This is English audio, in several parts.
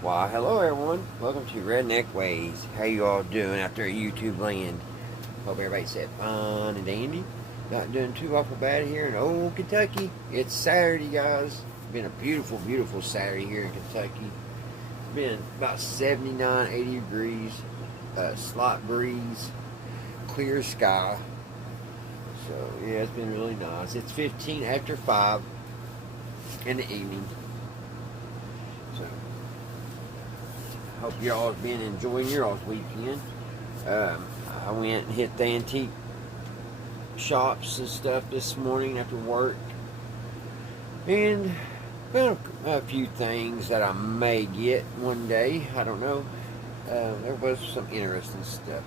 Why, hello everyone. Welcome to Redneck Ways. How you all doing out there at YouTube land? Hope everybody's had fun and dandy. Not doing too awful bad here in old Kentucky. It's Saturday, guys. Been a beautiful, beautiful Saturday here in Kentucky. Been about 79, 80 degrees. Slight breeze. Clear sky. So, yeah, it's been really nice. It's 15 after 5 in the evening. So, hope y'all have been enjoying your all's weekend. I went and hit the antique shops and stuff this morning after work, and found a few things that I may get one day. I don't know. There was some interesting stuff,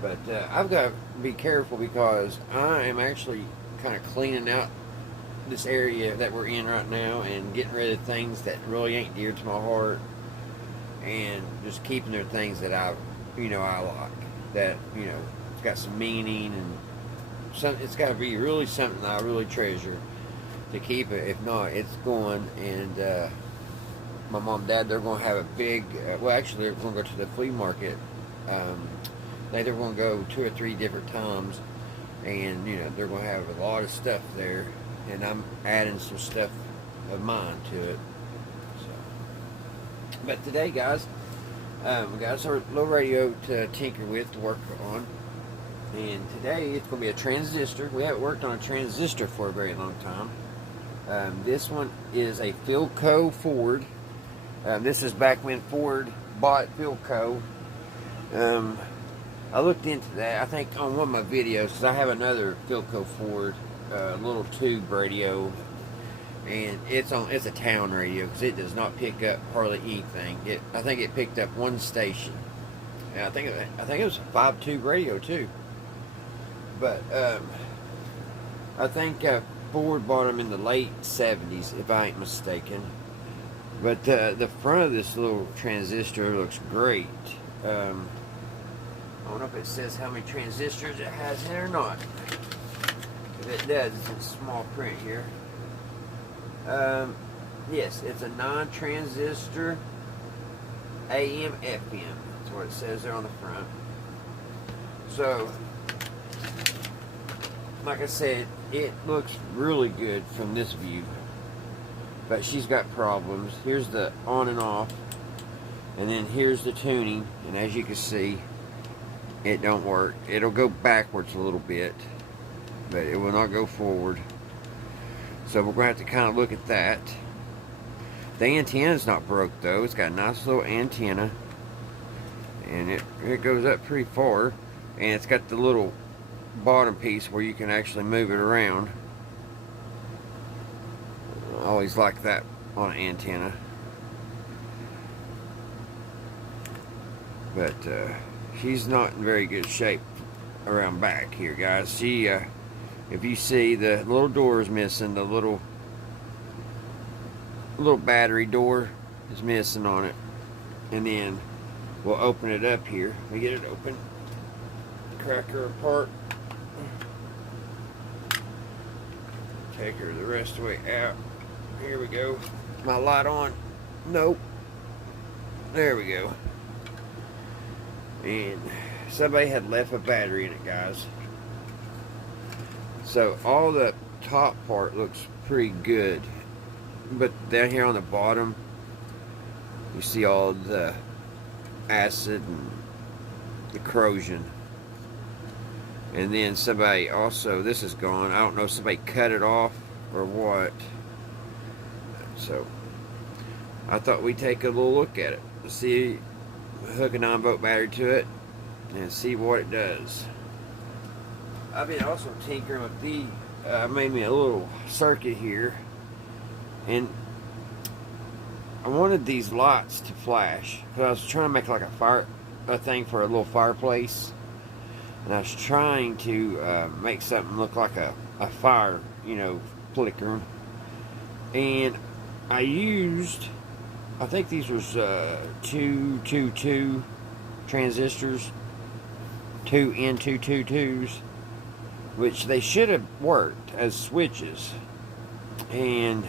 but I've got to be careful because I am actually kind of cleaning out this area that we're in right now and getting rid of things that really ain't dear to my heart, and just keeping their things that I like, that, it's got some meaning, and it's got to be really something I really treasure to keep it. If not, it's going. And my mom and dad, they're going to have a big, well, actually, they're going to go to the flea market. They're going to go 2 or 3 different times, and, they're going to have a lot of stuff there, and I'm adding some stuff of mine to it. But today, guys, we got our little radio to tinker with, to work on. And today, it's going to be a transistor. We haven't worked on a transistor for a very long time. This one is a Philco Ford. This is back when Ford bought Philco. I looked into that, I think, on one of my videos, because I have another Philco Ford little tube radio. And it's a town radio, because it does not pick up hardly anything. I think it picked up one station. And I think it was a 5-tube radio too. But I think Ford bought them in the late 70s, if I ain't mistaken. But the front of this little transistor looks great. I don't know if it says how many transistors it has in it or not. If it does, it's in small print here. Yes, it's a non-transistor AM FM. That's what it says there on the front. So, like I said, it looks really good from this view. But she's got problems. Here's the on and off. And then here's the tuning. And as you can see, it don't work. It'll go backwards a little bit, but it will not go forward. So we're going to have to kind of look at that. The antenna's not broke though. It's got a nice little antenna. And it goes up pretty far. And it's got the little bottom piece where you can actually move it around. I always like that on an antenna. But she's not in very good shape around back here, guys. She... if you see, the little door is missing. The little battery door is missing on it. And then we'll open it up here. We get it open. Crack her apart. Take her the rest of the way out. Here we go. My light on? Nope. There we go. And somebody had left a battery in it, guys. So all the top part looks pretty good, but down here on the bottom, you see all the acid and the corrosion. And then somebody also, this is gone. I don't know if somebody cut it off or what. So I thought we'd take a little look at it. See, hook a 9-volt battery to it and see what it does. I've been also tinkering with I made me a little circuit here, and I wanted these lights to flash, because I was trying to make like a thing for a little fireplace, and I was trying to make something look like a fire, flickering. And I used, I think these was 222 transistors, 2 N222s, which they should have worked as switches. And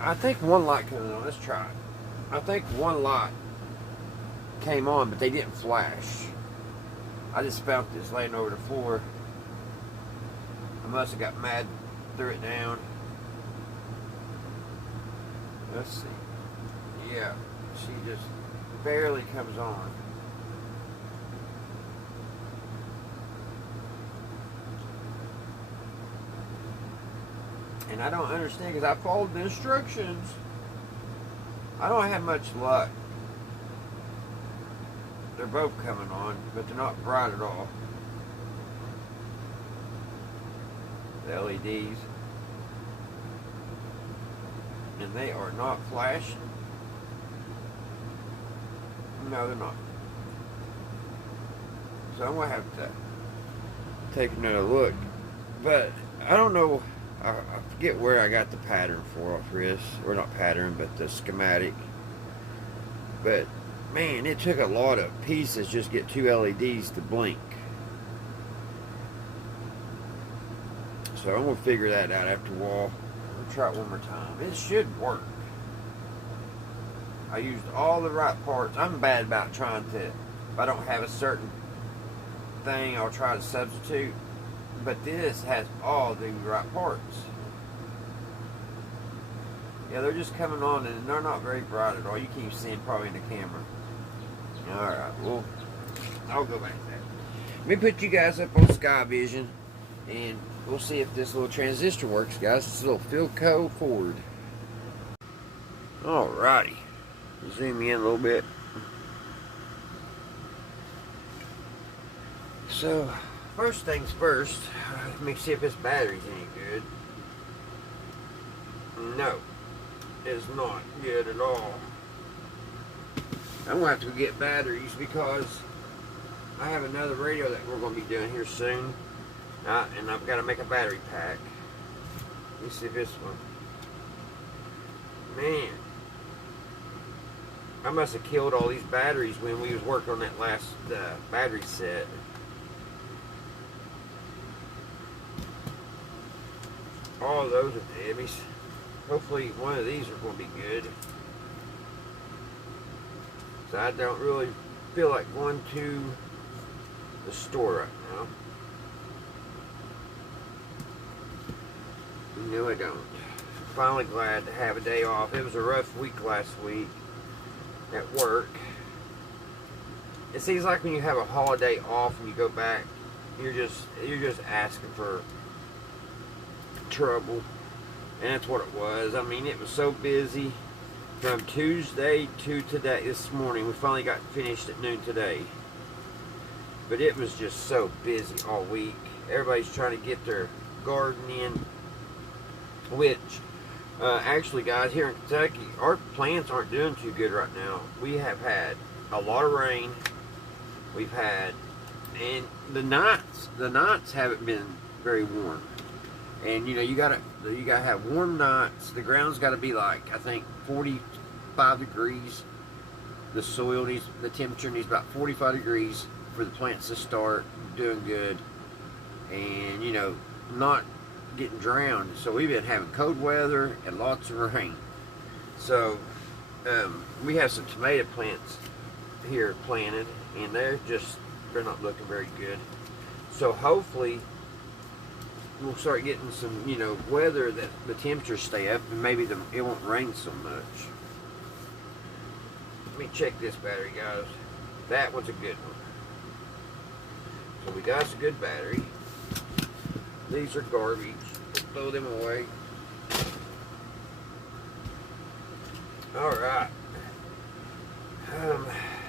I think one light coming on. Let's try it. I think one light came on, but they didn't flash. I just felt this laying over the floor. I must have got mad, threw it down. Let's see. Yeah, she just barely comes on. And I don't understand because I followed the instructions. I don't have much luck. They're both coming on, but they're not bright at all. The LEDs. And they are not flashing. No, they're not. So I'm going to have to take another look. But I don't know. I forget where I got the pattern for off this. Or not pattern, but the schematic. But, man, it took a lot of pieces just to get two LEDs to blink. So I'm going to figure that out after a while. I'll try it one more time. It should work. I used all the right parts. I'm bad about trying to, if I don't have a certain thing, I'll try to substitute. But this has all the right parts. Yeah, they're just coming on and they're not very bright at all. You keep seeing probably in the camera. Alright, well, I'll go back there. Let me put you guys up on Sky Vision and we'll see if this little transistor works, guys. It's a little Philco Ford. Alrighty. Zoom in a little bit. So, first things first, let me see if this battery's any good. No, it's not good at all. I'm going to have to get batteries because I have another radio that we're going to be doing here soon. And I've got to make a battery pack. Let me see this one. Man, I must have killed all these batteries when we was working on that last battery set. All of those are Debbie's. Hopefully one of these are going to be good. So I don't really feel like going to the store right now. No, I don't. Finally glad to have a day off. It was a rough week last week at work. It seems like when you have a holiday off and you go back, you're just asking for trouble. And that's what it was. I mean, it was so busy from Tuesday to today, this morning. We finally got finished at noon today. But it was just so busy all week. Everybody's trying to get their garden in. Which, actually, guys, here in Kentucky, our plants aren't doing too good right now. We have had a lot of rain. We've had, and the nights haven't been very warm. And you know, you gotta have warm nights. The ground's got to be like, I think, 45 degrees. The soil needs, the temperature needs about 45 degrees for the plants to start doing good. And you know, not getting drowned. So we've been having cold weather and lots of rain. So we have some tomato plants here planted, and they're not looking very good. So hopefully we'll start getting some, you know, weather that the temperatures stay up, and maybe it won't rain so much. Let me check this battery, guys. That one's a good one. So we got us a good battery. These are garbage. Throw them away. Alright.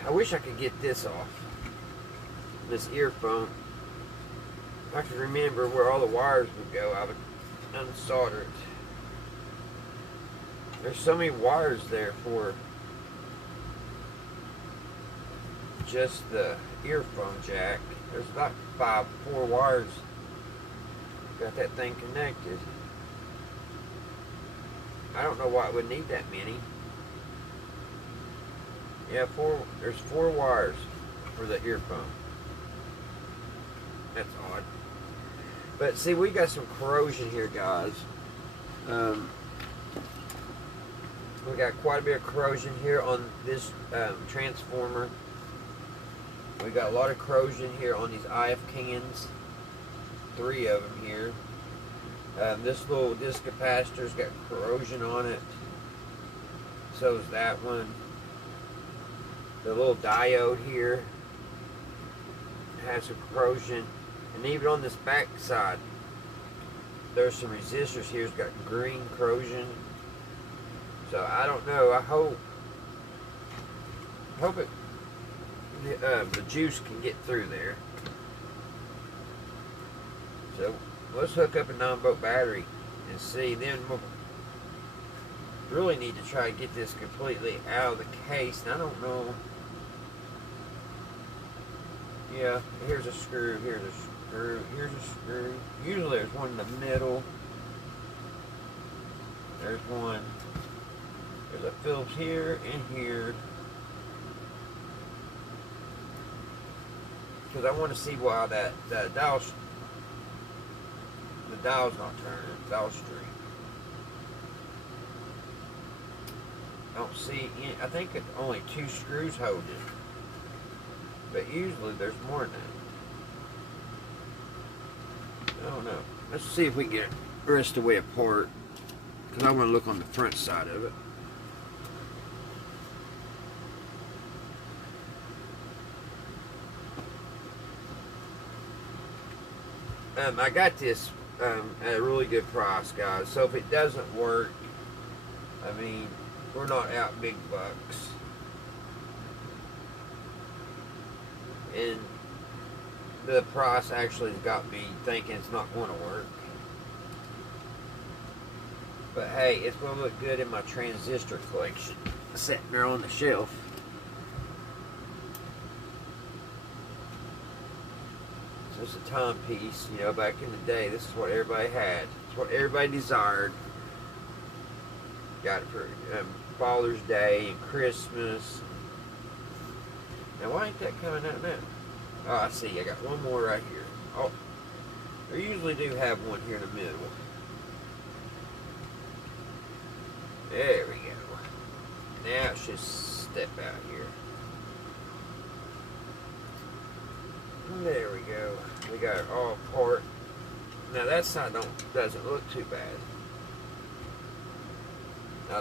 I wish I could get this off. This earphone. If I could remember where all the wires would go, I would unsolder it. There's so many wires there for just the earphone jack. There's about 4 wires. Got that thing connected. I don't know why it would need that many. Yeah, there's 4 wires for the earphone. That's odd. But see, we got some corrosion here, guys. We got quite a bit of corrosion here on this transformer. We got a lot of corrosion here on these IF cans. 3 of them here. This little disc capacitor's got corrosion on it. So is that one. The little diode here has some corrosion. And even on this back side, there's some resistors here that's got green corrosion. So I don't know. I hope the juice can get through there. So let's hook up a 9-volt battery and see. Then we'll really need to try to get this completely out of the case. And I don't know. Yeah, here's a screw. Here's a screw. Here's a screw. Usually there's one in the middle. There's one. There's a Phillips here and here. Because I want to see why that dial's not turning. Dial string. I don't see any. I think it's only 2 screws hold it. But usually there's more than that. I don't know. Let's see if we can get it the rest of the way apart. Because I want to look on the front side of it. I got this at a really good price, guys. So if it doesn't work, I mean, we're not out big bucks. And the price actually has got me thinking it's not going to work. But hey, it's going to look good in my Transistor collection, sitting there on the shelf. So it's a timepiece, you know, back in the day, this is what everybody had. It's what everybody desired. Got it for Father's Day and Christmas. Now, why ain't that coming out now? Oh, I see. I got one more right here. Oh, they usually do have one here in the middle. There we go. Now it should step out here. There we go. We got it all apart. Now that side doesn't look too bad. I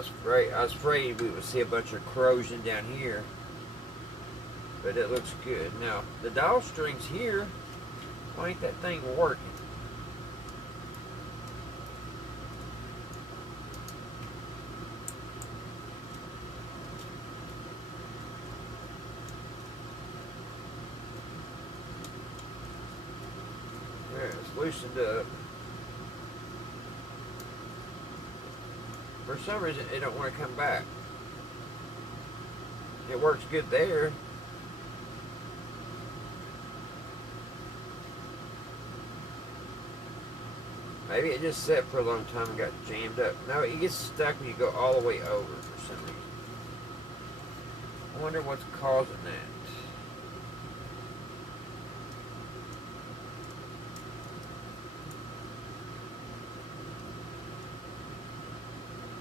was afraid we would see a bunch of corrosion down here. But it looks good. Now, the dial strings here, why ain't that thing working? There, it's loosened up. For some reason, it don't want to come back. It works good there. Maybe it just sat for a long time and got jammed up. No, it gets stuck when you go all the way over for some reason. I wonder what's causing that.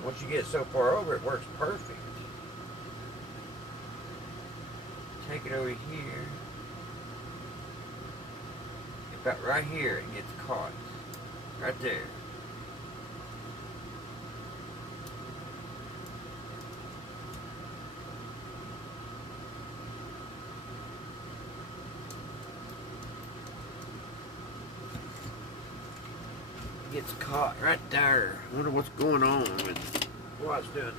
Once you get so far over, it works perfect. Take it over here. About right here, it gets caught. Right there. It gets caught right there. I wonder what's going on with why it's doing that.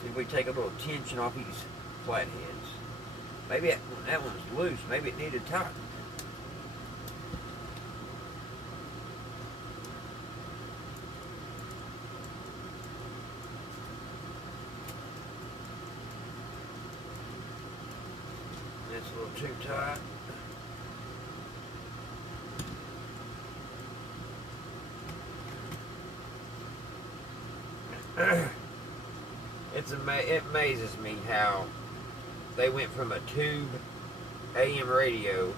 See if we take a little tension off these flatheads. Maybe that one's loose. Maybe it needed tightened. It's a little too tight. It amazes me how they went from a tube AM radio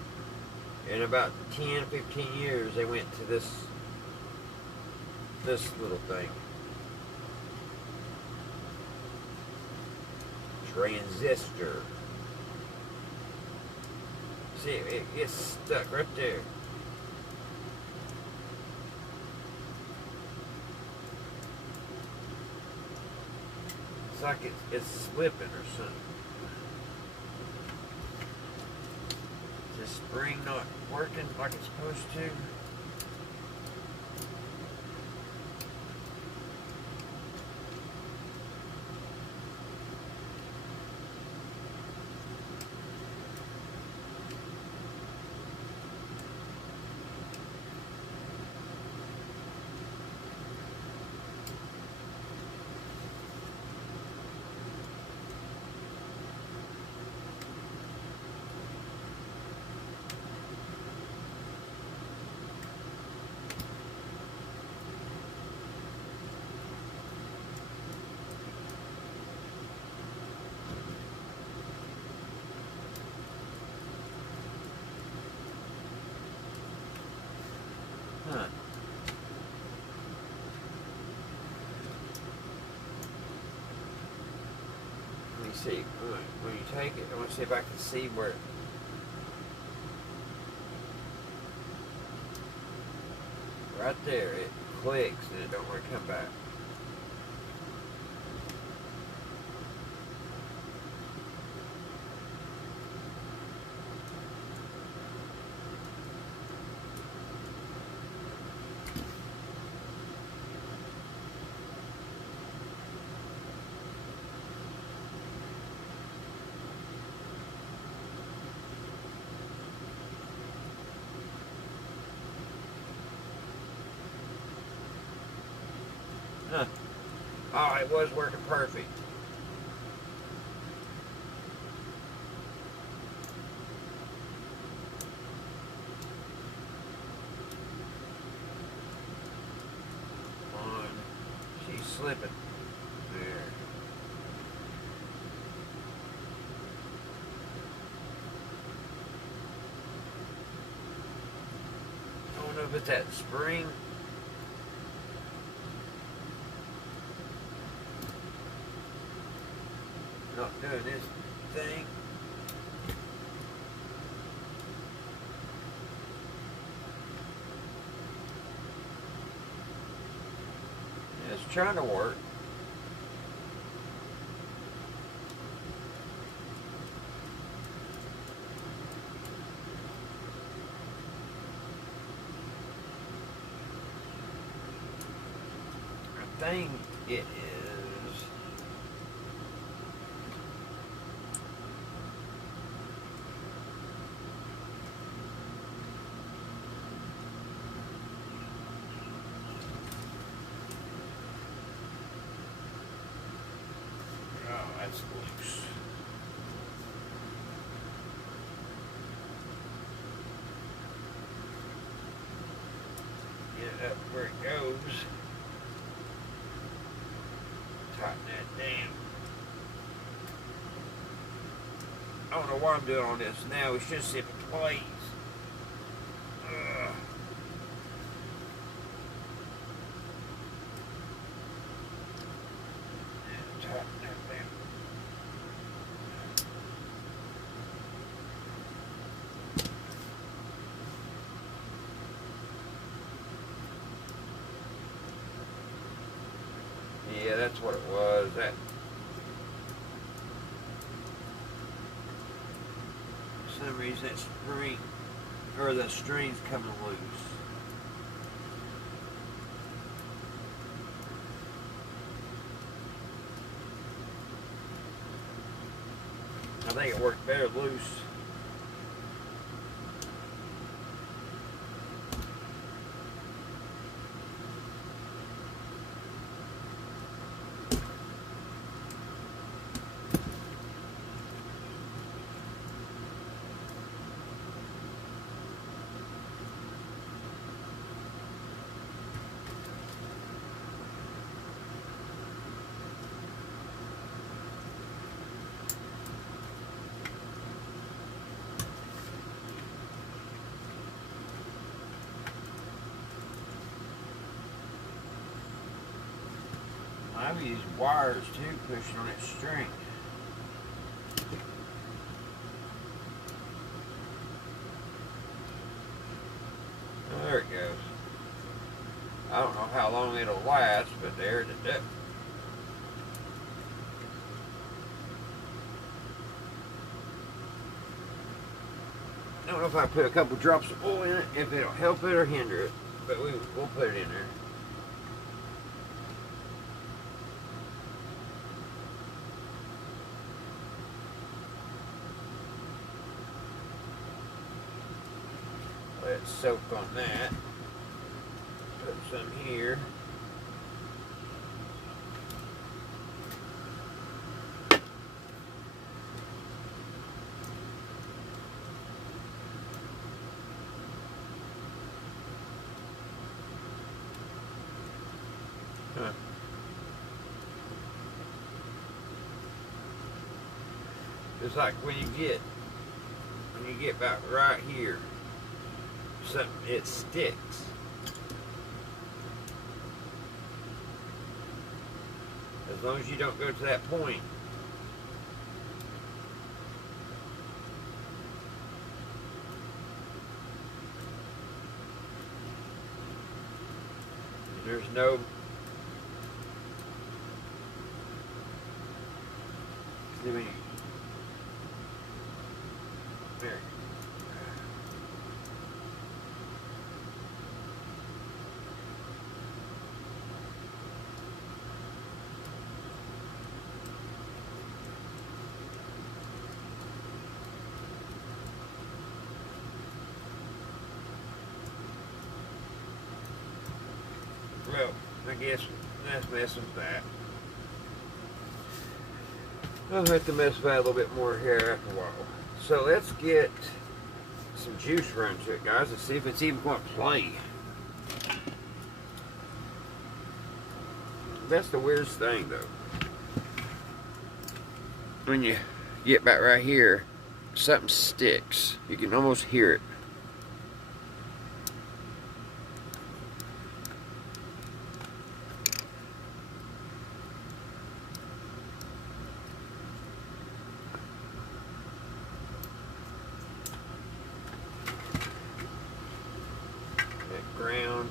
in about 10, 15 years they went to this little thing. Transistor. See, it gets stuck right there. It's like it's slipping or something. Is the spring not working like it's supposed to? Huh. Let me see. When you take it, I want to see if I can see where. Right there, it clicks and it don't want to come back. Huh. Oh, it was working perfect. She's slipping. There. I don't know if it's that spring. Not doing this thing. Yeah, it's trying to work. I think it is. That's loose. Get it up where it goes. Tighten that down. I don't know what I'm doing on this now. We should see if it plays. Tighten that down. Yeah, that's what it was. That for some reason that spring or the string's coming loose. I think it worked better loose. I've used wires too, pushing on that string. I don't know how long it'll last, but there it is. I don't know if I put a couple drops of oil in it, if it'll help it or hinder it, but we'll put it in there. Let it soak on that. Put some here. It's like when you get about right here, something, it sticks. As long as you don't go to that point. There's no there. Well, I guess that's messing with that. I'll have to mess with that a little bit more here after a while. So let's get some juice run to it, guys, and see if it's even going to play. That's the weirdest thing, though. When you get back right here, something sticks. You can almost hear it. Ground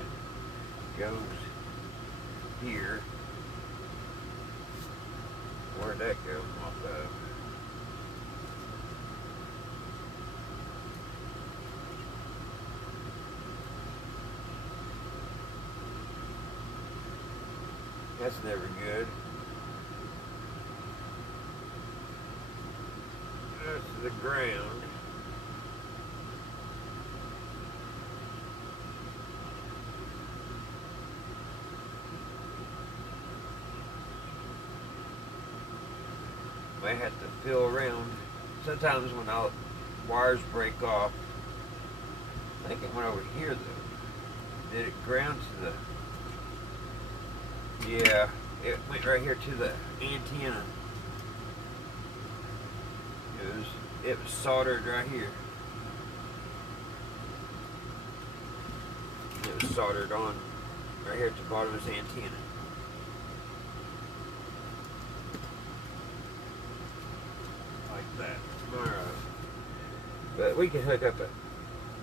goes here. Where'd that go off of? That's never good. That's the ground. I have to feel around. Sometimes when wires break off, I think it went over here though. Did it ground to the? Yeah, it went right here to the antenna. It was soldered right here. It was soldered on right here at the bottom of his antenna. That. Alright. But we can hook up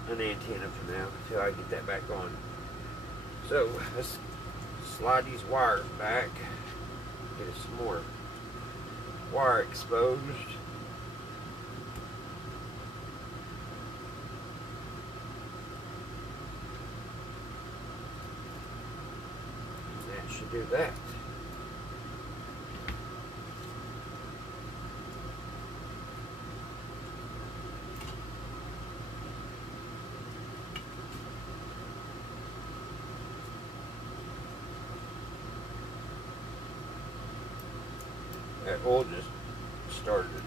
an antenna for now until I get that back on. So let's slide these wires back. Get some more wire exposed. That should do that. That oil just started to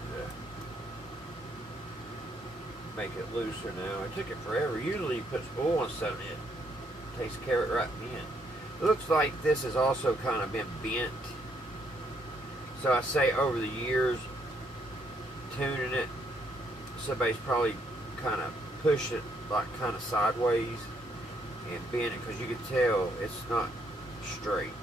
make it looser now. It took it forever. Usually you put oil on something, it takes care of it right in. It looks like this has also kind of been bent. So I say over the years, tuning it, somebody's probably kind of pushed it like kind of sideways and bent it, because you can tell it's not straight.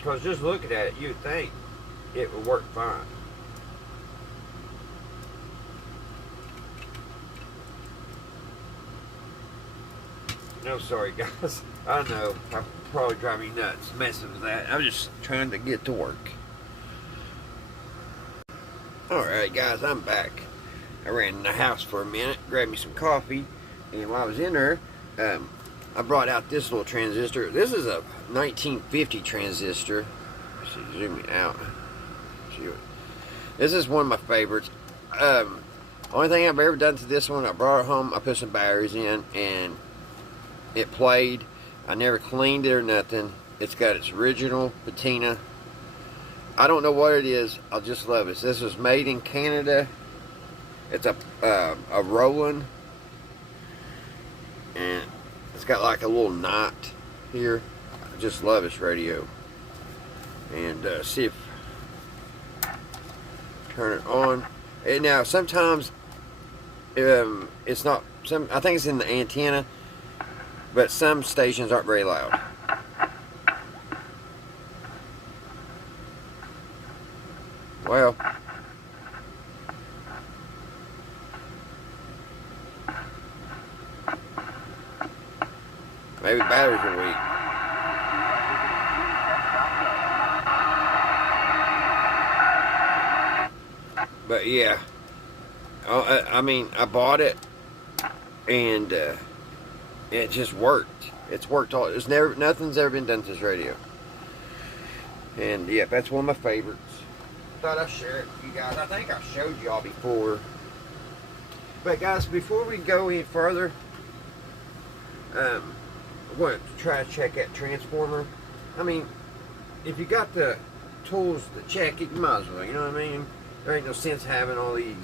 Because just looking at it, you'd think it would work fine. No, sorry guys. I know, I'm probably driving me nuts messing with that. I'm just trying to get to work. Alright guys, I'm back. I ran in the house for a minute, grabbed me some coffee, and while I was in there, I brought out this little transistor. This is a 1950 transistor. Let's see, zoom it out. This is one of my favorites. Only thing I've ever done to this one, I brought it home, I put some batteries in, and it played. I never cleaned it or nothing. It's got its original patina. I don't know what it is. I just love it. This was made in Canada. It's a Roland, and it's got like a little knot here. I just love this radio. And see if turn it on. And now sometimes it's not. I think it's in the antenna, but some stations aren't very loud. Well, maybe batteries are weak. But yeah, I mean, I bought it, and it just worked. It's worked all. Nothing's ever been done to this radio. And yeah, that's one of my favorites. Thought I'd share it with you guys. I think I've showed y'all before. But guys, before we go any further, I want to try to check that transformer. I mean, if you got the tools to check it, you might as well, you know what I mean? There ain't no sense having all these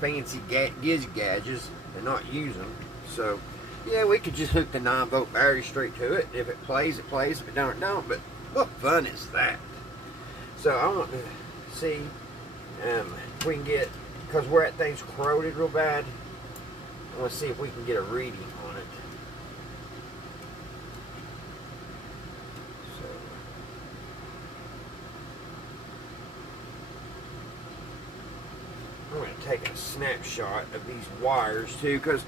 fancy gadgets and not use them. So, yeah, we could just hook the 9-volt battery straight to it. If it plays, it plays. If it don't, it don't. But what fun is that? So I want to see if we can get, because where that thing's corroded real bad, I want to see if we can get a reading on it. So I'm going to take a snapshot of these wires too, because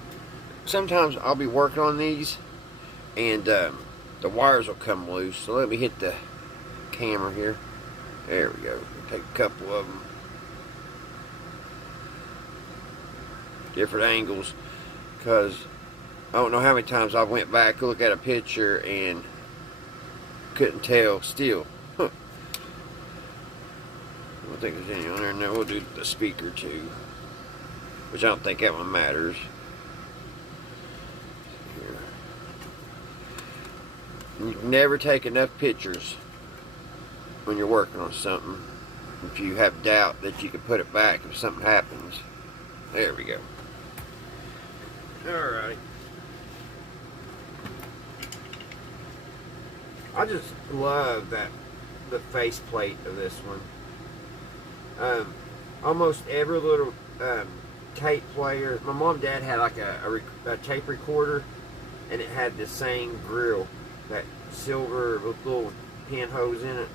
sometimes I'll be working on these and the wires will come loose. So let me hit the camera here. There we go. Take a couple of them. Different angles. Because I don't know how many times I went back to look at a picture and couldn't tell still. Huh. I don't think there's any on there. No, we'll do the speaker too. Which I don't think that one matters. Here. You can never take enough pictures when you're working on something, if you have doubt that you can put it back if something happens. There we go. Alright. I just love the faceplate of this one. Almost every little tape player. My mom and dad had like a tape recorder, and it had the same grill, that silver with little pin hose in it.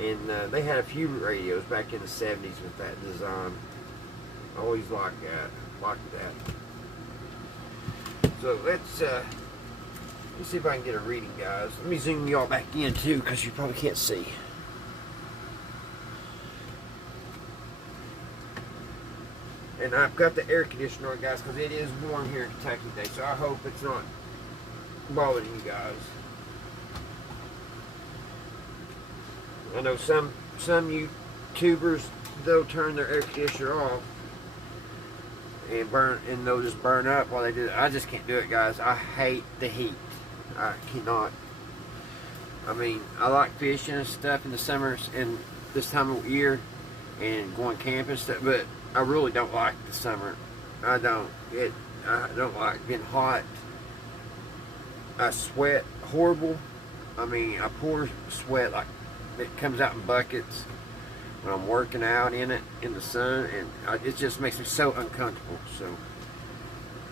And they had a few radios back in the 70s with that design. I always liked that. So let's see if I can get a reading, guys. Let me zoom y'all back in too, because you probably can't see. And I've got the air conditioner on, guys, because it is warm here in Kentucky today. So I hope it's not bothering you guys. I know some YouTubers, they'll turn their air conditioner off and they'll just burn up while they do it. I just can't do it, guys. I hate the heat. I cannot. I mean, I like fishing and stuff in the summers and this time of year and going camping and stuff, but I really don't like the summer. I don't like being hot. I sweat horrible. I mean, I pour sweat like it comes out in buckets when I'm working out in it in the sun, and it just makes me so uncomfortable. So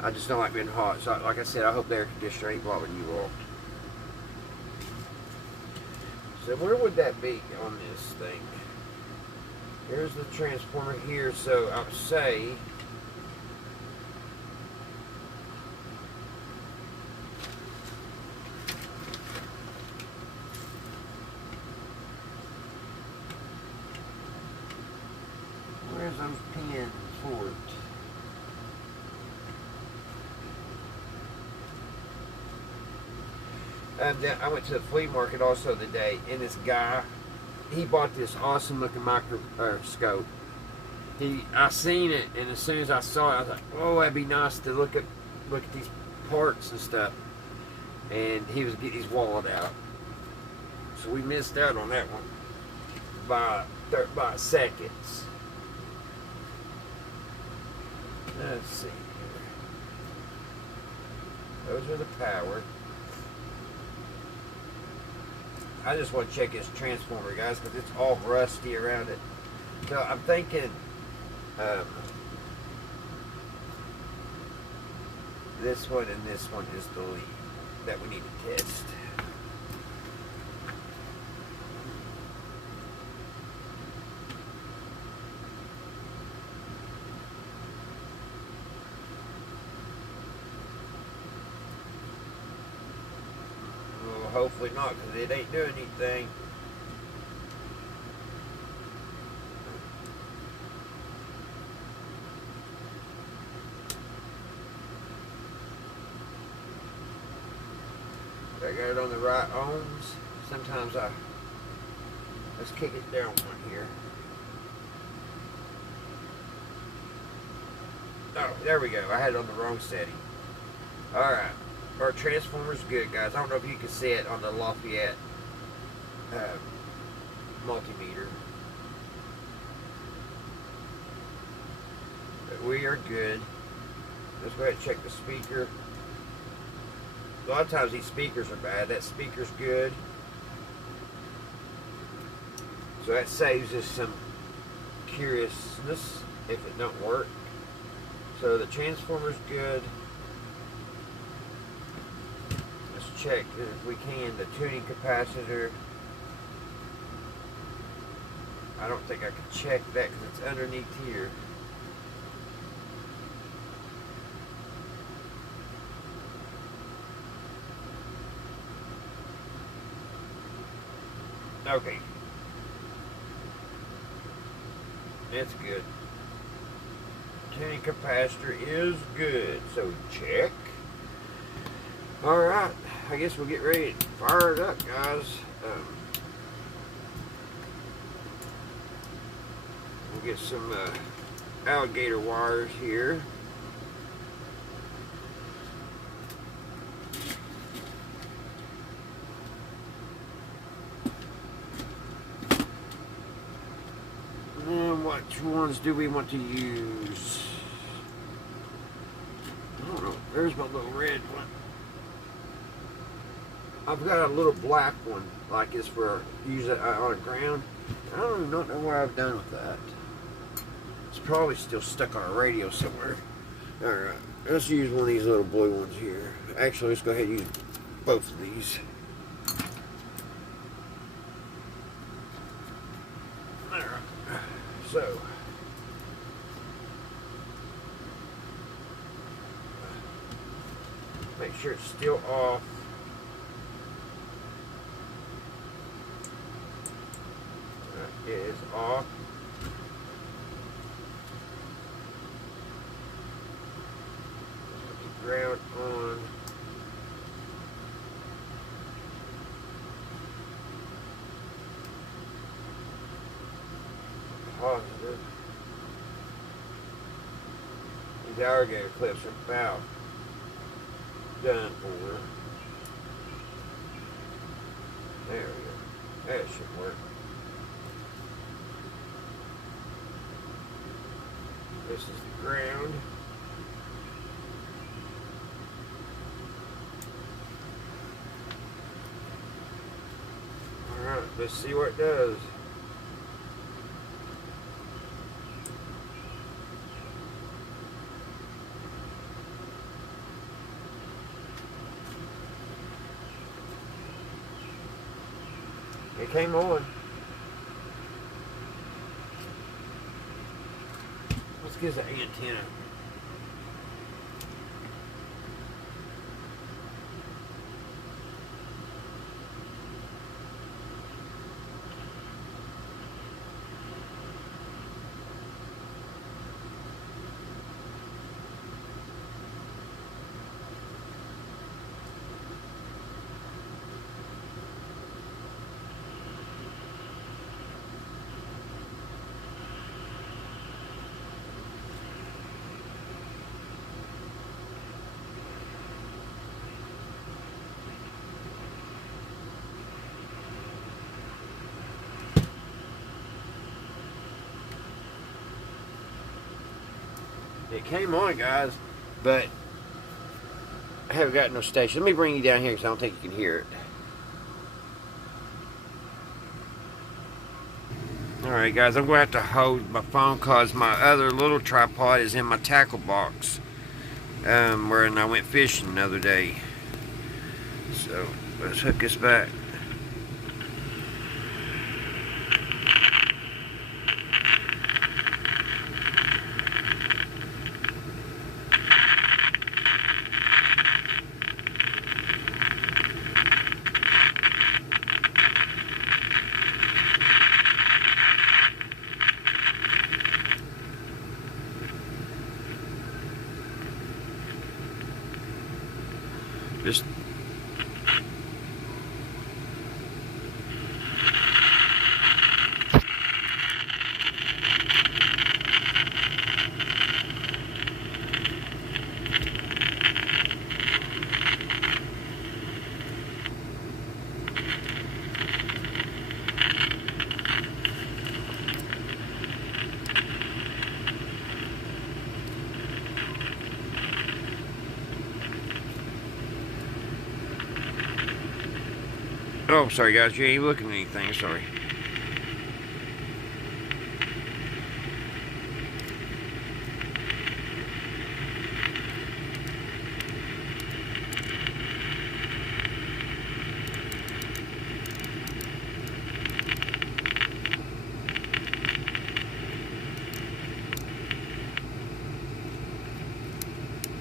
I just don't like being hot. So like I said, I hope the air conditioner ain't bothering you all. So where would that be on this thing? Here's the transformer here, so I would say where's those pins for it? I went to the flea market also today, and this guy, he bought this awesome looking microscope. I seen it, and as soon as I saw it, I was like, "Oh, that'd be nice to look at these parts and stuff." And he was getting his wallet out, so we missed out on that one by seconds. Let's see here. Those are the power. I just want to check his transformer, guys, because it's all rusty around it. So I'm thinking this one and this one is the lead that we need to test. Hopefully not, because it ain't doing anything. I got it on the right ohms. Sometimes let's kick it down one here. Oh, there we go. I had it on the wrong setting. Alright. Our transformer's good, guys. I don't know if you can see it on the Lafayette multimeter. But we are good. Let's go ahead and check the speaker. A lot of times these speakers are bad. That speaker's good. So that saves us some curiousness if it don't work. So the transformer's good. Check if we can the tuning capacitor. I don't think I can check that because it's underneath here. Okay, it's good. Tuning capacitor is good, so check. Alright, I guess we'll get ready to fire it up, guys. We'll get some alligator wires here. And which ones do we want to use? I don't know. There's my little red one. I've got a little black one, like it's for use it on the ground. I don't know what I've done with that. It's probably still stuck on a radio somewhere. Alright, let's use one of these little blue ones here. Actually, let's go ahead and use both of these. Alright, so make sure it's still off. It is off. Let's put the ground on. Positive. These alligator clips are about done for. There we go. That should work. This is the ground. Alright, let's see what it does. It came on. Let's get the antenna. It came on, guys, but I haven't got no station. Let me bring you down here because I don't think you can hear it. Alright, guys, I'm going to have to hold my phone because my other little tripod is in my tackle box where I went fishing the other day. So, let's hook this back. Just oh, sorry guys, you ain't looking at anything, sorry.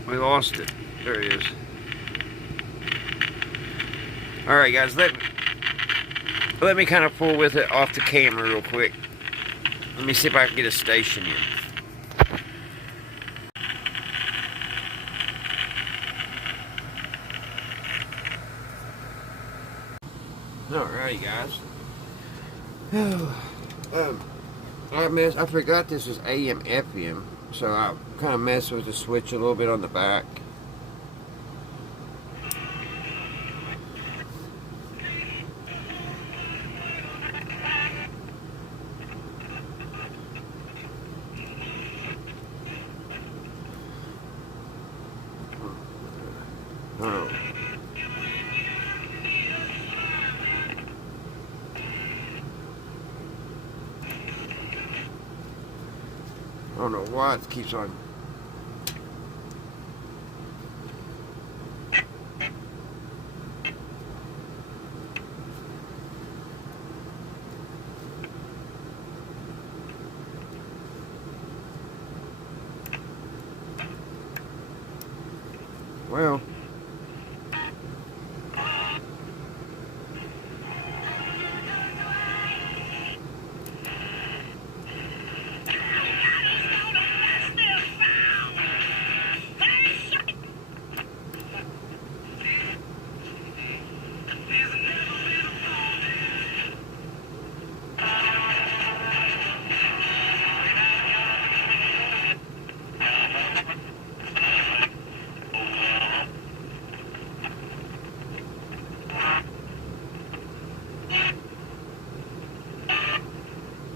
We lost it. There it is. Alright guys, let me kind of pull with it off the camera real quick. Let me see if I can get a station in. Alrighty guys. I forgot this is AM FM, so I kind of messed with the switch a little bit on the back. I don't know why it keeps on. Well,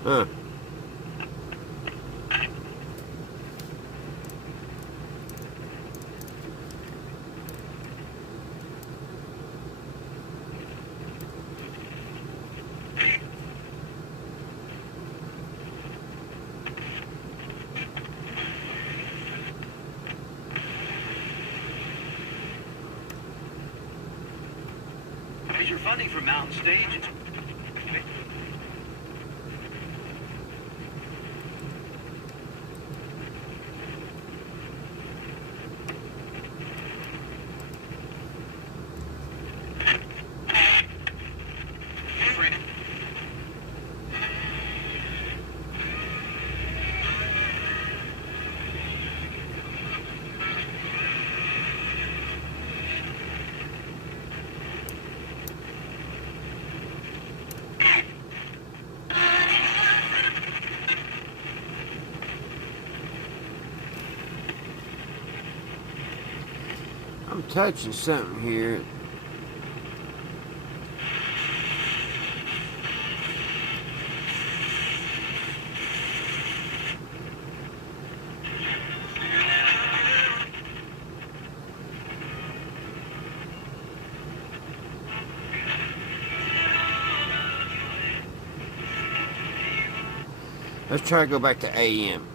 huh. Is your funding for Mountain Stage? I'm touching something here. Let's try to go back to AM.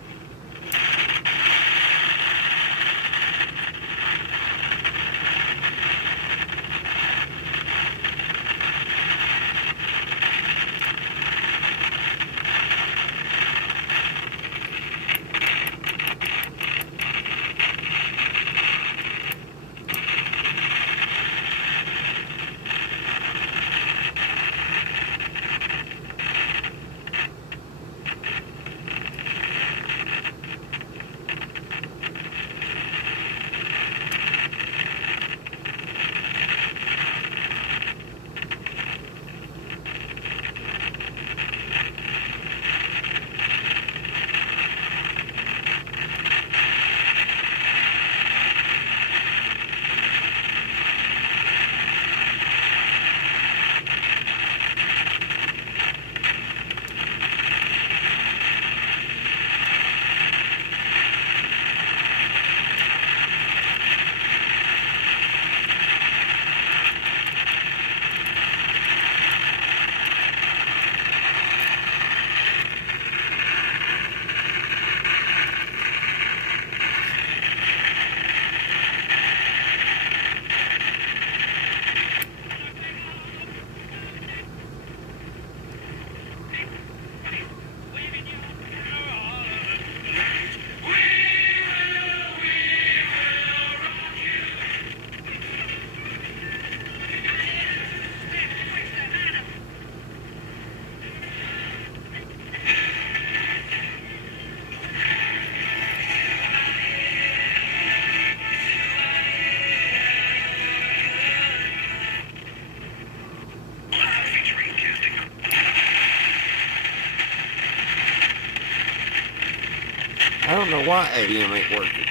I don't know why AM ain't working.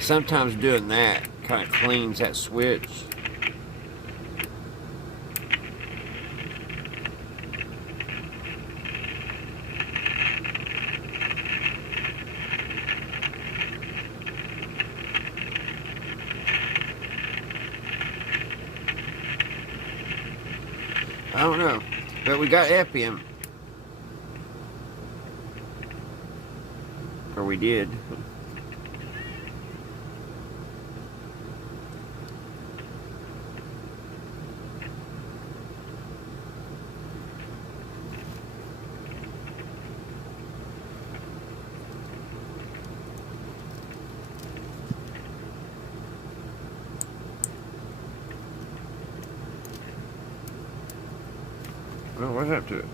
Sometimes doing that kind of cleans that switch. I don't know, but we got Epium. Or we did. Well, what's up to it?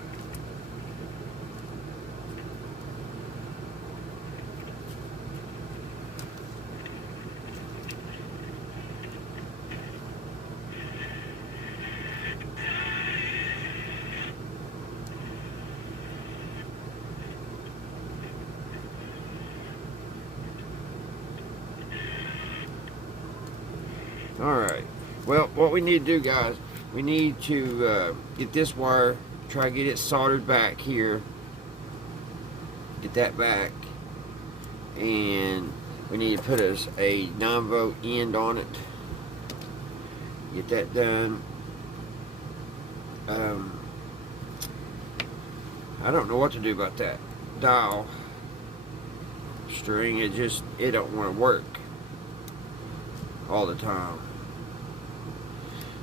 Alright, well, what we need to do, guys, we need to get this wire, try to get it soldered back here get that back, and we need to put a 9-volt end on it. Get that done. I don't know what to do about that dial string. It don't want to work all the time,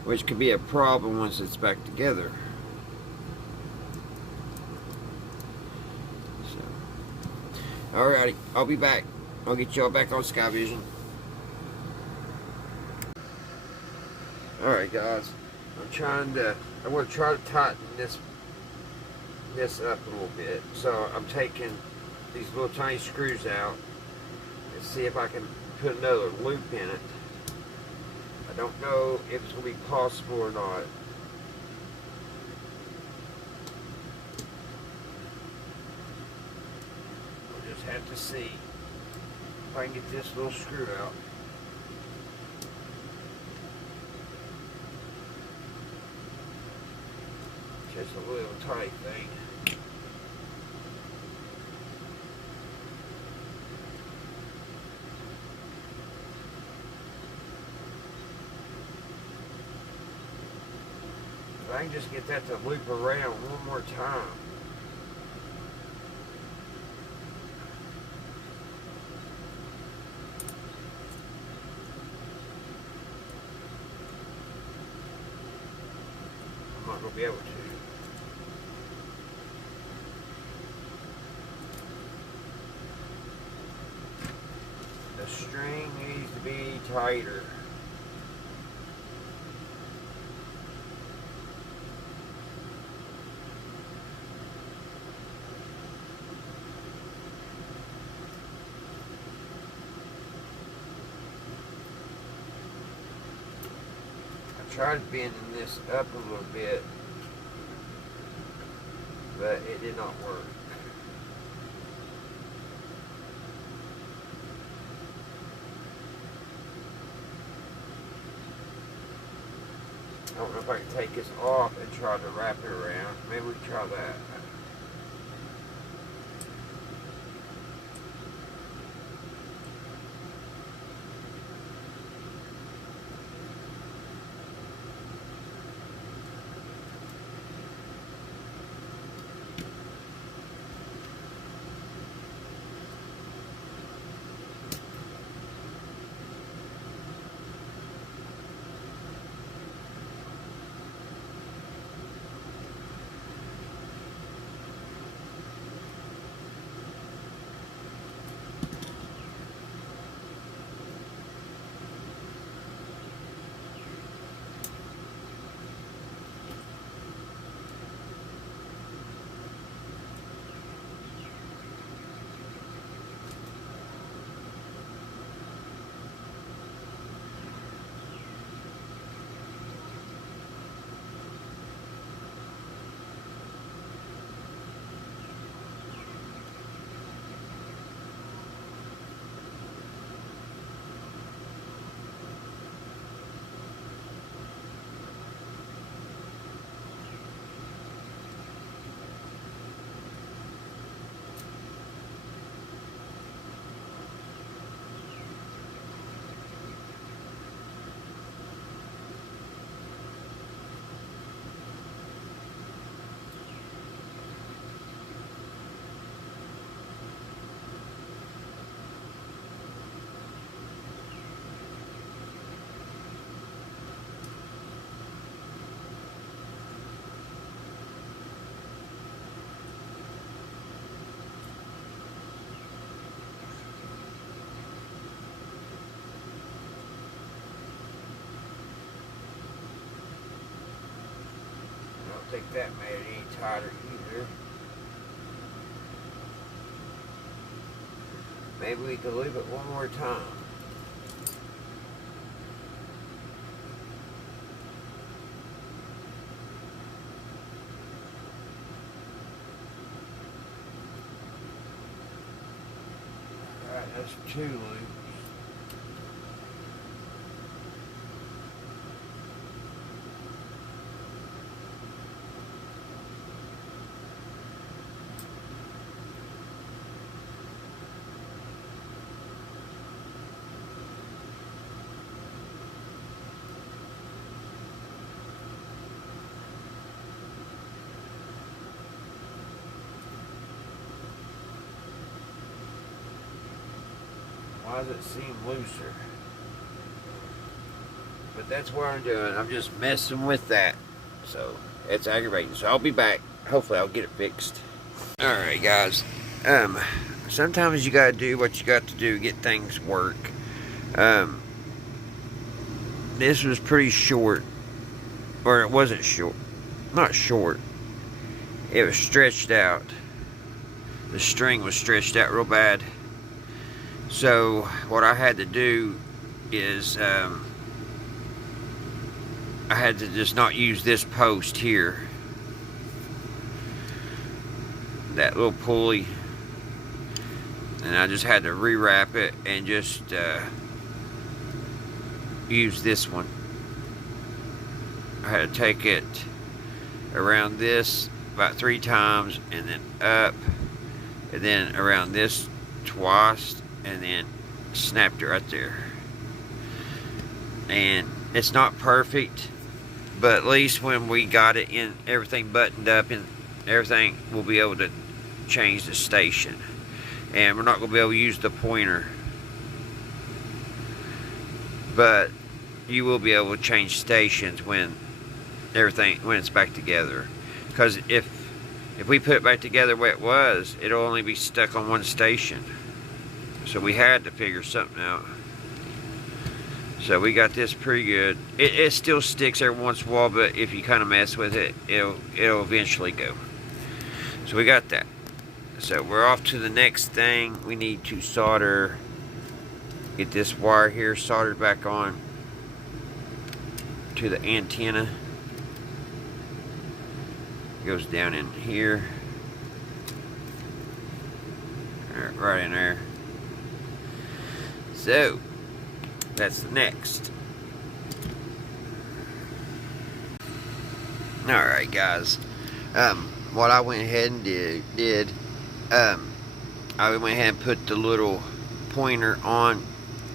which could be a problem once it's back together. So, alrighty, I'll be back. I'll get y'all back on Sky Vision. Alright guys, I want to try to tighten this up a little bit. So I'm taking these little tiny screws out and see if I can put another loop in it. I don't know if it's going to be possible or not. We'll just have to see if I can get this little screw out. Just a little tight thing. If I can just get that to loop around one more time. I'm not going to be able to. The string needs to be tighter. I tried bending this up a little bit, but it did not work. I don't know if I can take this off and try to wrap it around. Maybe we can try that. I don't think that made it any tighter either. Maybe we could leave it one more time. Alright, that's 2 loops. Why does it seem looser? But that's what I'm doing. I'm just messing with that. So it's aggravating. So I'll be back. Hopefully I'll get it fixed. Alright guys. Sometimes you gotta do what you got to do to get things work. This was pretty short. Or it wasn't short. Not short. It was stretched out. The string was stretched out real bad. So what I had to do is I had to just not use this post here, that little pulley, and I just had to rewrap it and just use this one. I had to take it around this about 3 times and then up, and then around this twice, and then snapped it right there. And it's not perfect, but at least when we got it in, everything buttoned up and everything, we'll be able to change the station. And we're not going to be able to use the pointer, but you will be able to change stations when it's back together. Because if we put it back together where it was, it'll only be stuck on one station. So we had to figure something out. So we got this pretty good. It still sticks every once in a while, but if you kind of mess with it, it'll eventually go. So we got that. So we're off to the next thing. We need to solder, get this wire here soldered back on to the antenna. It goes down in here. Right in there. So that's the next. Alright guys, what I went ahead and did, I went ahead and put the little pointer on.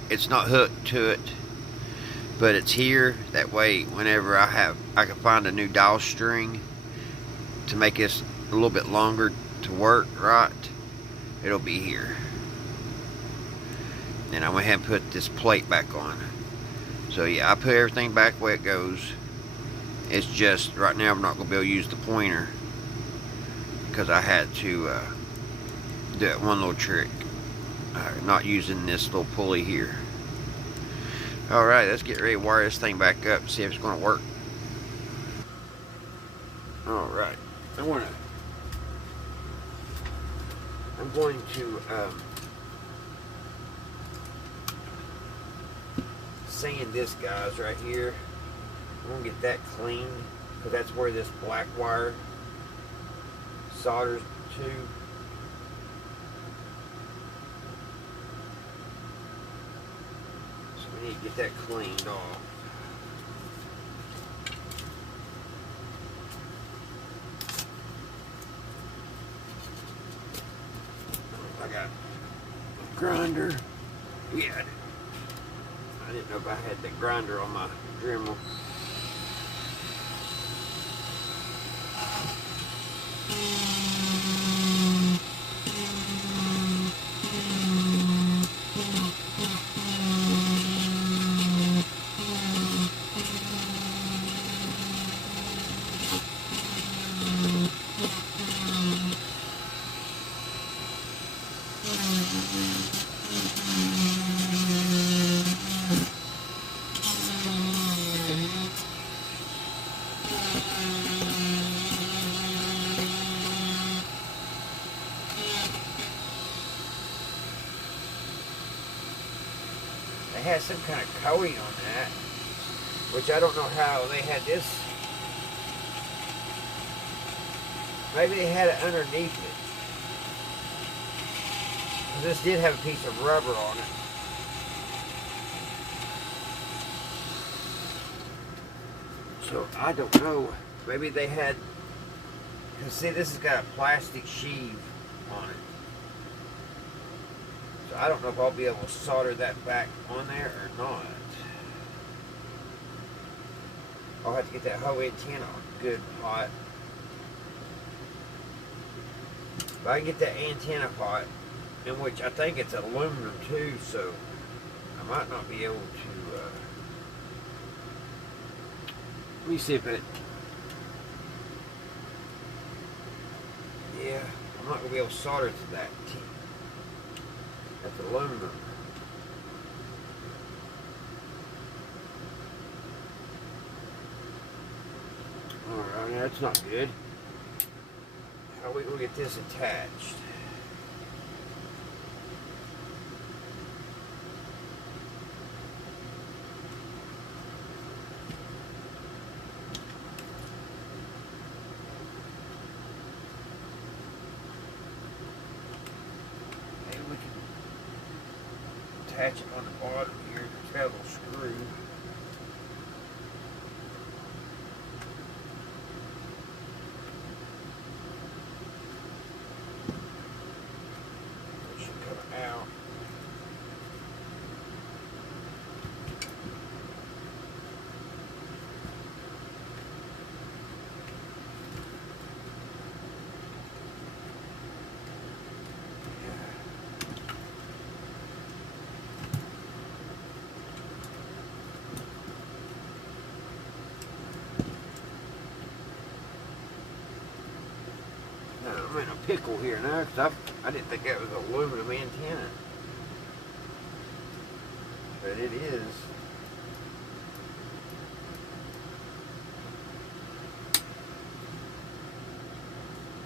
It's not hooked to it, but it's here. That way whenever I can find a new dial string to make this a little bit longer to work right, it'll be here. And I went ahead and put this plate back on. So yeah, I put everything back where it goes. It's just right now I'm not going to be able to use the pointer because I had to do that one little trick, not using this little pulley here. Alright, let's get ready to wire this thing back up and see if it's going to work. Alright, I'm going to sand this, guys, right here. I'm going to get that cleaned because that's where this black wire solders to. So we need to get that cleaned off. I got a grinder. Yeah. I didn't know if I had the grinder on my Dremel. They had some kind of coating on that, which I don't know how they had this. Maybe they had it underneath it. This did have a piece of rubber on it. So I don't know. Maybe they had, because see, this has got a plastic sheave on it. So I don't know if I'll be able to solder that back on there or not. I'll have to get that whole antenna good hot. If I can get that antenna hot, in which I think it's aluminum too, so might not be able to, let me see if it, yeah, I'm not going to be able to solder to that. That's aluminum. Alright, that's not good. How are we going to get this attached? Maybe we can attach it on the bottom here, it's got a little screw. Out. Now, I'm in a pickle here now because I didn't think that was an aluminum antenna. But it is.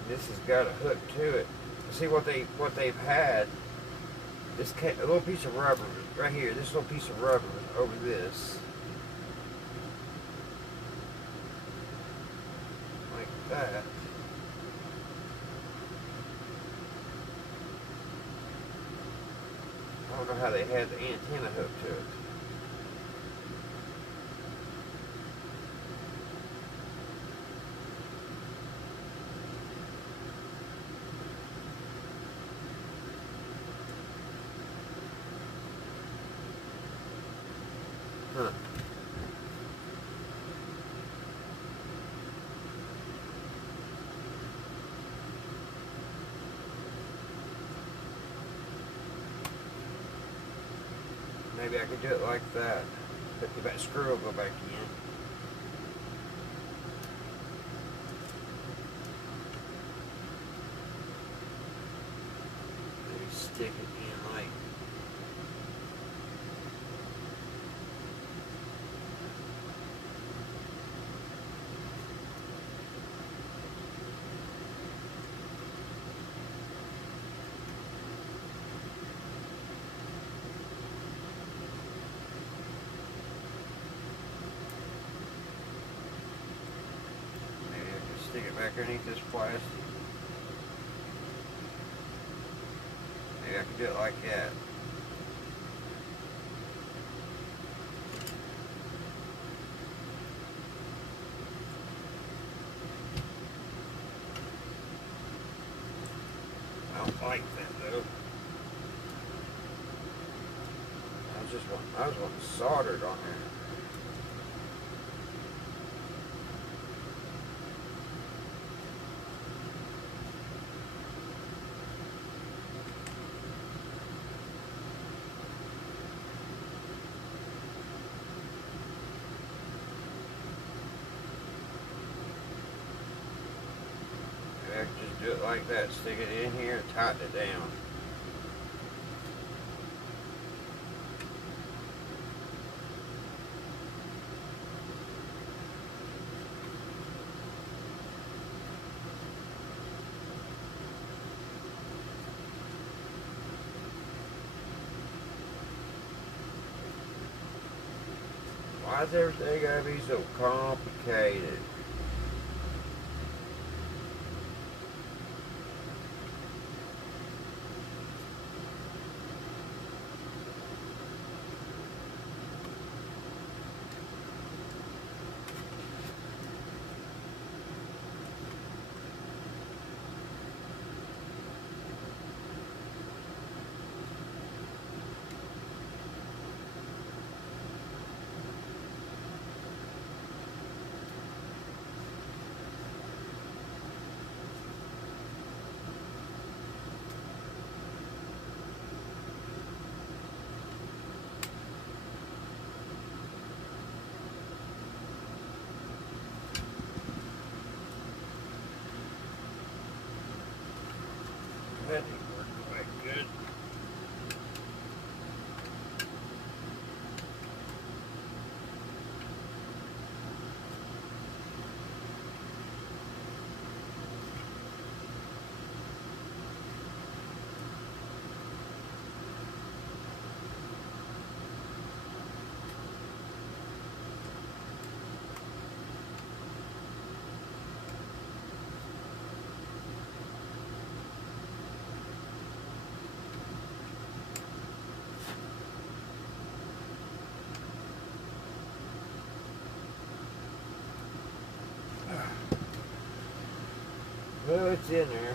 This has got a hook to it. See what they've had. This a little piece of rubber right here. This little piece of rubber over this, like that. I don't know how they had the antenna hooked to it. Huh. Maybe I could do it like that. But that screw will go back in. Maybe stick it in like. Stick it back underneath this plastic. Maybe I can do it like that. I don't like that though. I was wanting soldered on there. Just do it like that, stick it in here and tighten it down. Why is everything gotta be so complicated? Well, it's in there,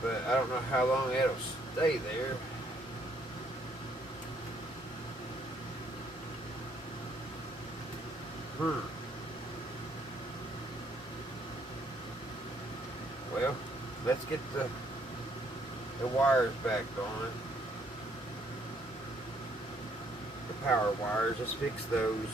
but I don't know how long it'll stay there. Well, let's get the wires back on. The power wires, let's fix those.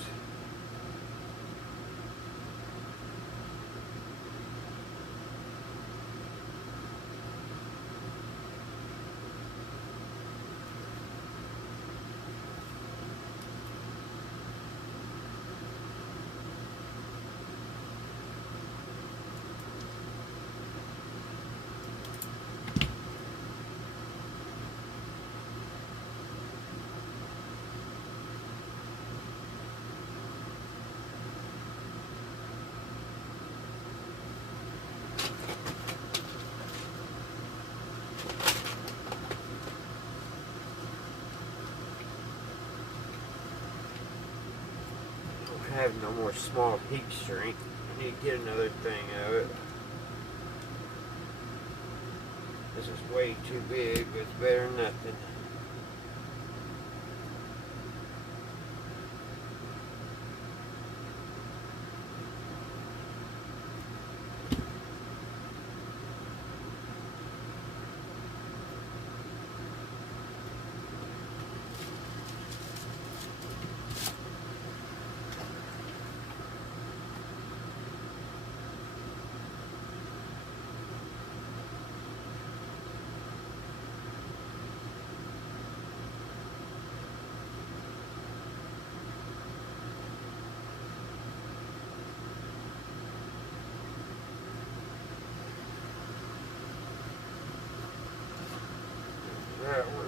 Have no more small heat shrink. I need to get another thing of it. This is way too big, but it's better than nothing. That one.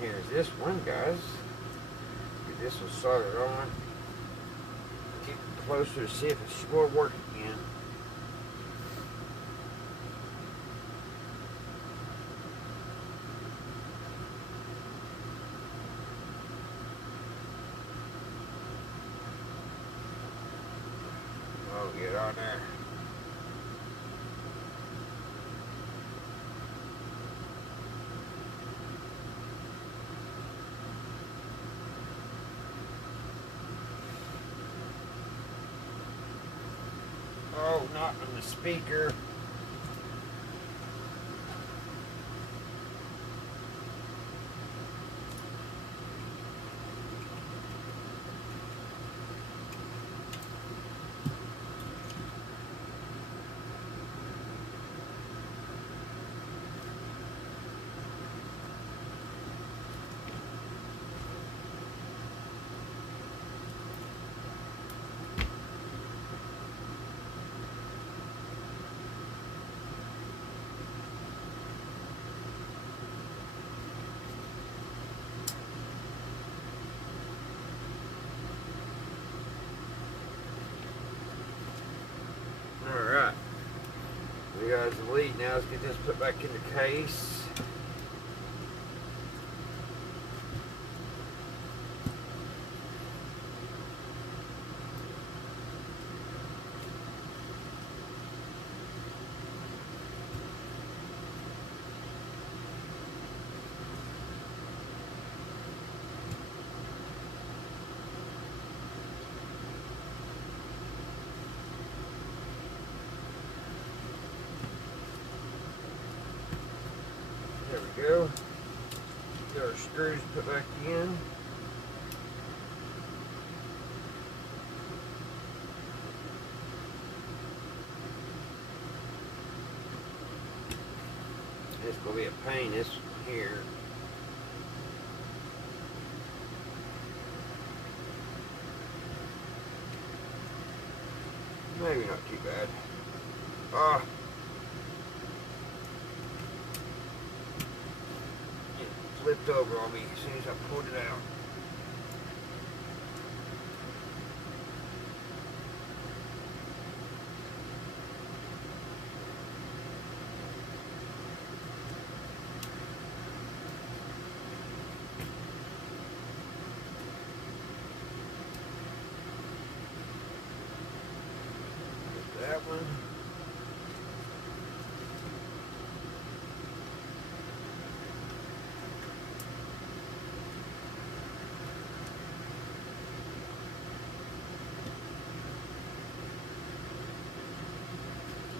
Here's this one, guys. Get this one soldered on. Get closer to see if it will work again. Oh, get on there. Oh, not on the speaker. Alright. We got the lead now. Let's get this put back in the case. There we go. Get our screws put back in. It's going to be a pain, this here. maybe not too bad. Ah. It flipped over on me as soon as I pulled it out. That one.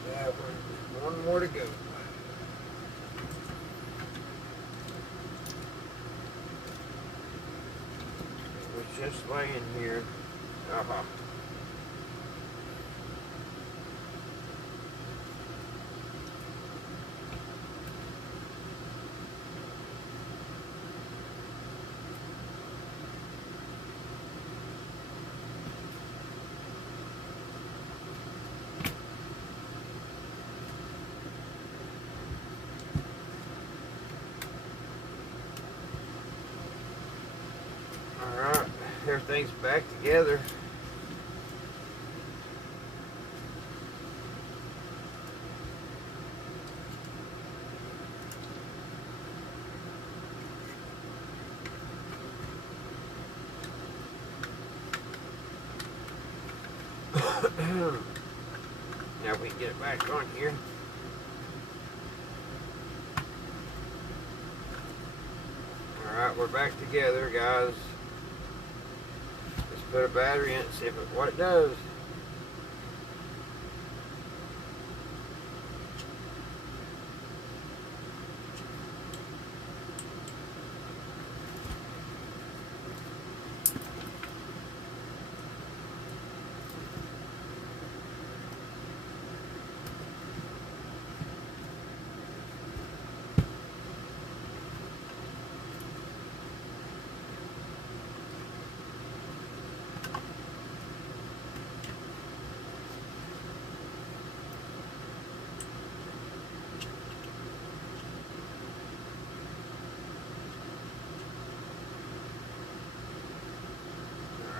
That one. One more to go. It was just laying here. Uh-huh. Alright, everything's back together. Now we can get it back on here. Alright, we're back together, guys. Let's put a battery in it and see what it does.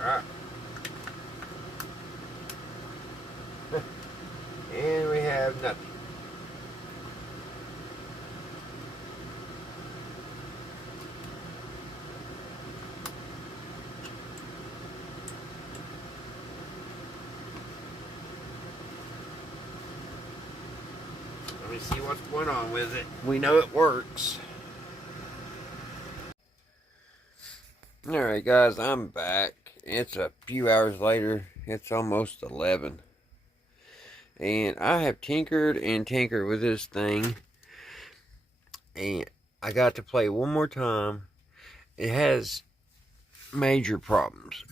Alright. And we have nothing. Let me see what's going on with it. We know it works. Alright guys, I'm back. It's a few hours later. It's almost 11. And I have tinkered and tinkered with this thing. And I got to play one more time. It has major problems.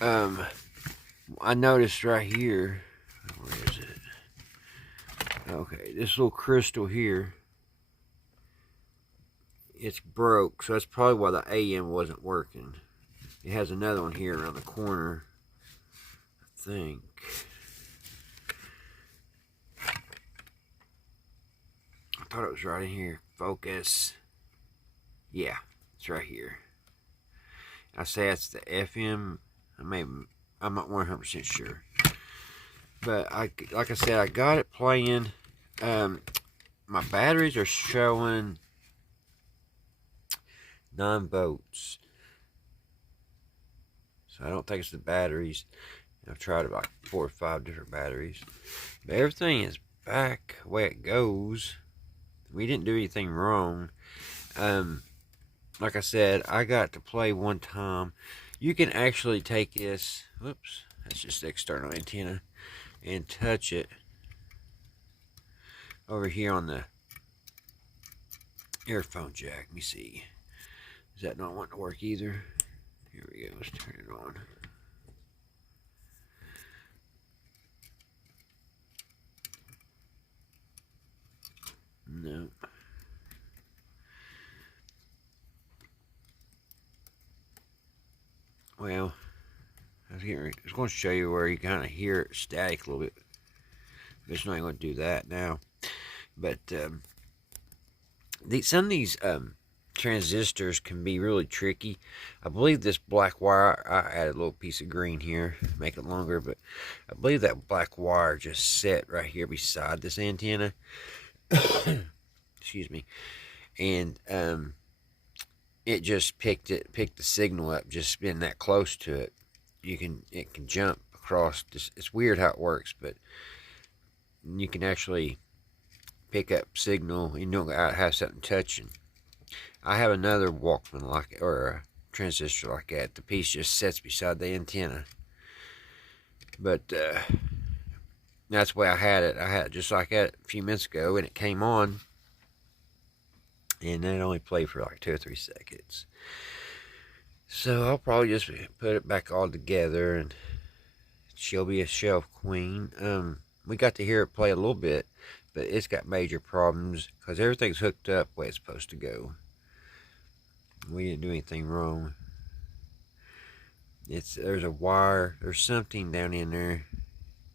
I noticed right here. Where is it? Okay, this little crystal here. It's broke, so that's probably why the AM wasn't working. It has another one here around the corner, I think. I thought it was right in here. Focus. Yeah, it's right here. I say it's the FM. I'm not 100% sure. But like I said, I got it playing. My batteries are showing 9 volts. So I don't think it's the batteries. I've tried about 4 or 5 different batteries. But everything is back the way it goes. We didn't do anything wrong. Like I said, I got to play one time. You can actually take this, whoops, that's just the external antenna, and touch it over here on the earphone jack. Let me see. Is that not wanting to work either? Here we go. Let's turn it on. No. Well, I was going to show you where you kind of hear it static a little bit. It's not going to do that now. But some of these transistors can be really tricky. I believe this black wire, I added a little piece of green here, make it longer, but I believe that black wire just set right here beside this antenna. Excuse me. And it just picked the signal up, just being that close to it. It can jump across this. It's weird how it works, but you can actually pick up signal. You don't gotta have something touching. I have another Walkman like, or a transistor like that. The piece just sits beside the antenna. But that's the way I had it. I had it just like that a few minutes ago, and it came on. And then it only played for like 2 or 3 seconds. So I'll probably just put it back all together, and she'll be a shelf queen. We got to hear it play a little bit, but it's got major problems because everything's hooked up the way it's supposed to go. We didn't do anything wrong. There's a wire, there's something down in there,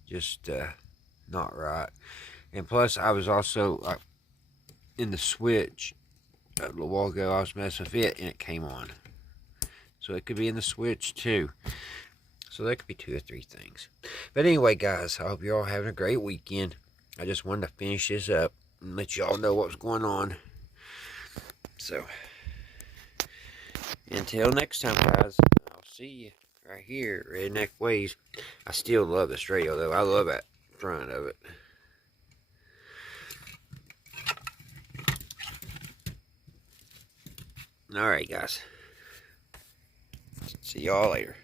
just not right. And plus, I was also in the switch a little while ago. I was messing with it, and it came on. So it could be in the switch too. So that could be 2 or 3 things. But anyway, guys, I hope you're all having a great weekend. I just wanted to finish this up and let y'all know what's going on. So, until next time, guys, I'll see you right here at Redneck Ways. I still love this radio, though. I love that front of it. Alright, guys. See y'all later.